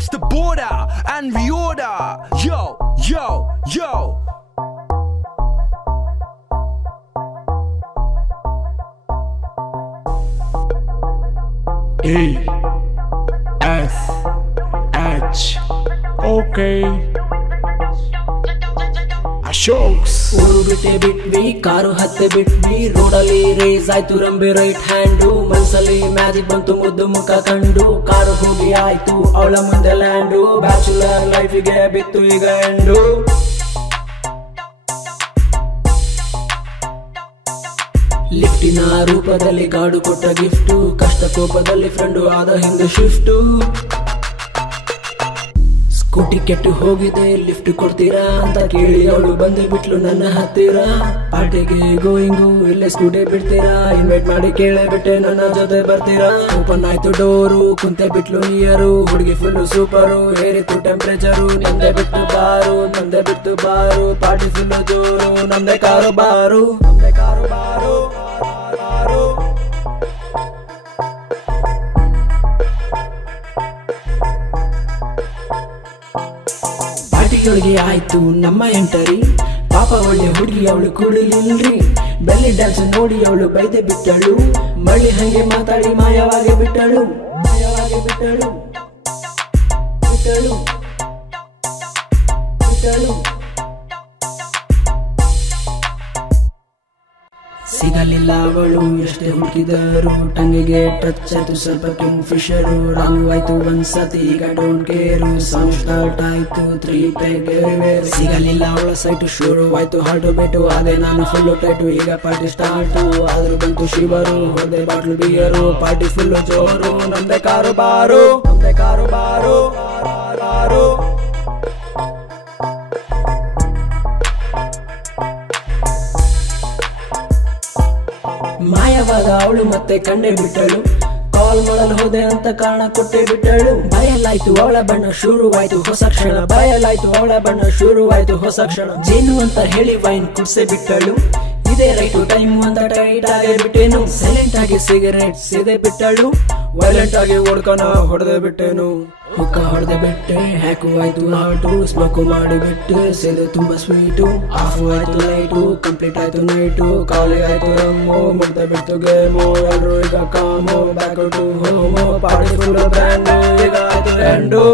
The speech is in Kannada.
cross the border and reorder. Yo, yo, yo. E S H okay. Ashok's ಊರು ಬಿಟ್ಟೆ ಬಿಟ್ವಿ ಕಾರು ಹತ್ತೆ ಬಿಟ್ವಿ ರೋಡಲ್ಲಿ ರೇಸ್ ಆಯ್ತು ರಂಬೆ ರೈಟ್ ಹ್ಯಾಂಡು ಮನ್ಸಲ್ಲಿ ಮ್ಯಾಜಿಕ್ ಬಂತು ಮುದ್ದು ಮುಖ ಕಂಡು ಕಾರು ಹೋಗಿ ಆಯ್ತು ಅವಳ ಮುಂದೆ ಲ್ಯಾಂಡು ಬ್ಯಾಚುಲರ್ ಲೈಫಿಗೆ ಬಿತ್ತು ಈಗ ಎಂಡು ಲಿಫ್ಟಿನ ರೂಪದಲ್ಲಿ ಗಾಡು ಕೊಟ್ಟ ಗಿಫ್ಟು ಕಷ್ಟ ಕೋಪದಲ್ಲಿ ಫ್ರೆಂಡು ಆದ ಹಿಂದೆ ಶಿಫ್ಟು ಸ್ಕೂಟಿ ಕೆಟ್ಟು ಹೋಗಿದೆ ಲಿಫ್ಟ್ ಕೊಡ್ತೀರಾ ಅಂತ ಕೇಳಿ ಅವಳು ಬಂದು ಬಿಟ್ಲು ನನ್ನ ಹತ್ತಿರ ಪಾರ್ಟಿಗೆ ಗೋಯಿಂಗು ಇಲ್ಲೇ ಸ್ಕೂಟಿ ಬಿಡ್ತೀರಾ ಇನ್ವೈಟ್ ಮಾಡಿ ಕೇಳೇ ಬಿಟ್ಟೆ ನನ್ನ ಜೊತೆ ಬರ್ತೀರಾ ಓಪನ್ ಆಯ್ತು ಡೋರು ಕುಂತೆ ಬಿಟ್ಲು ನಿಯರು ಹುಡುಗಿ ಫುಲ್ಲು ಸೂಪರು ಏರಿತ್ತು ಟೆಂಪರೇಚರು ನಂದೆ ಬಿಟ್ಟು ಬಾರು ಪಾರ್ಟಿ ಫುಲ್ಲು ಜೋರು ನಮ್ದೆ ಕಾರು ಬಾರು ಪಾರ್ಟಿಗಳಿಗೆ ಆಯ್ತು ನಮ್ಮ ಎಂಟರಿ ಪಾಪ ಒಳ್ಳೆ ಹುಡುಗಿ ಅವಳು ಕುಡಿಲಿಲ್ರಿ ಬೆಲ್ಲಿ ಡ್ಯಾನ್ಸ್ ನೋಡಿ ಅವಳು ಬೈದೆ ಬಿಟ್ಟಳು ಮಳ್ಳಿ ಹಂಗೆ ಮಾತಾಡಿ ಮಾಯವಾಗಿ ಬಿಟ್ಟಳು ಸಿಗಲಿಲ್ಲ ಅವಳು ಎಷ್ಟೇ ಹುಡುಕಿದರು ಟಂಗಿಗೆ ಟಚ್ ಆಯ್ತು ಸ್ವಲ್ಪ ಕಿಂಗ್ ಫಿಶರು ರಾಂಗ್ ಆಯ್ತು ಒಂದ್ಸತಿ ಈಗ ಡೋಂಟ್ ಕೇರು ಸಾಂಗ್ ಸ್ಟಾರ್ಟ್ ಆಯ್ತು 3 ಪೆಗ್ ಸಿಗಲಿಲ್ಲ ಅವಳ ಸೈಟು ಶುರು ಆಯ್ತು ಹಾರ್ಟು ಬೆಟ್ಟು ಅದೇ ನಾನು ಫುಲ್ಲು ಟೈಟು ಈಗ ಪಾರ್ಟಿ ಸ್ಟಾರ್ಟು ಆದ್ರೂ ಬಂತು ಶಿವರು ಹೋದೆ ಬಾಟ್ಲು ಬಿಯರು ಪಾರ್ಟಿ ಫುಲ್ಲು ಜೋರು ನಮ್ದೆ ಕಾರು ಬಾರು ಮಾಯವಾದ ಅವಳು ಮತ್ತೆ ಕಂಡೇ ಬಿಟ್ಟಳು ಕಾಲ್ ಮಾಡಲು ಹೋದೆ ಅಂತ ಕಾರಣ ಕೊಟ್ಟೆ ಬಿಟ್ಟಳು ಬಯಲಾಯ್ತು ಅವಳ ಬಣ್ಣ ಶುರುವಾಯ್ತು ಹೊಸ ಕ್ಷಣ ಜೇನು ಅಂತ ಹೇಳಿ ವೈನ್ ಕುಡ್ಸೆ ಬಿಟ್ಟಳು ಇದೇ ರೈಟು ಟೈಮು ಅಂತ ಟೈಟ್ ಆಗಿ ಬಿಟ್ಟೇನು ಸೈಲೆಂಟ್ ಆಗಿ ಸಿಗರೇಟ್ ಸೇದೆ ಬಿಟ್ಟಳು ವೈಲೆಂಟ್ ಆಗಿ ಓಡ್ಕನ ಹೊಡೆದೆ ಬಿಟ್ಟೇನು ಹುಕ್ಕ ಹೊಡೆದೆ ಬಿಟ್ಟೆ ಹ್ಯಾಕು ಆಯ್ತು ಹಾಟು ಸ್ಮೋಕು ಮಾಡಿ ಬಿಟ್ಟೆ ಸೇದೆ ತುಂಬಾ ಸ್ವೀಟು ಆಫ್ ಆಯ್ತು ಲೈಟು ಕಂಪ್ಲೀಟ್ ಆಯ್ತು ನೈಟು ಕಾಲಿಗೆ ಆಯ್ತು ರಮ್ಮು ಮುಗ್ದೆ ಬಿಟ್ಟು ಗೇಮು ಎಲ್ರು ಈಗ come back to home party full brand ಈಗ ಆಯ್ತು ಎಂಡು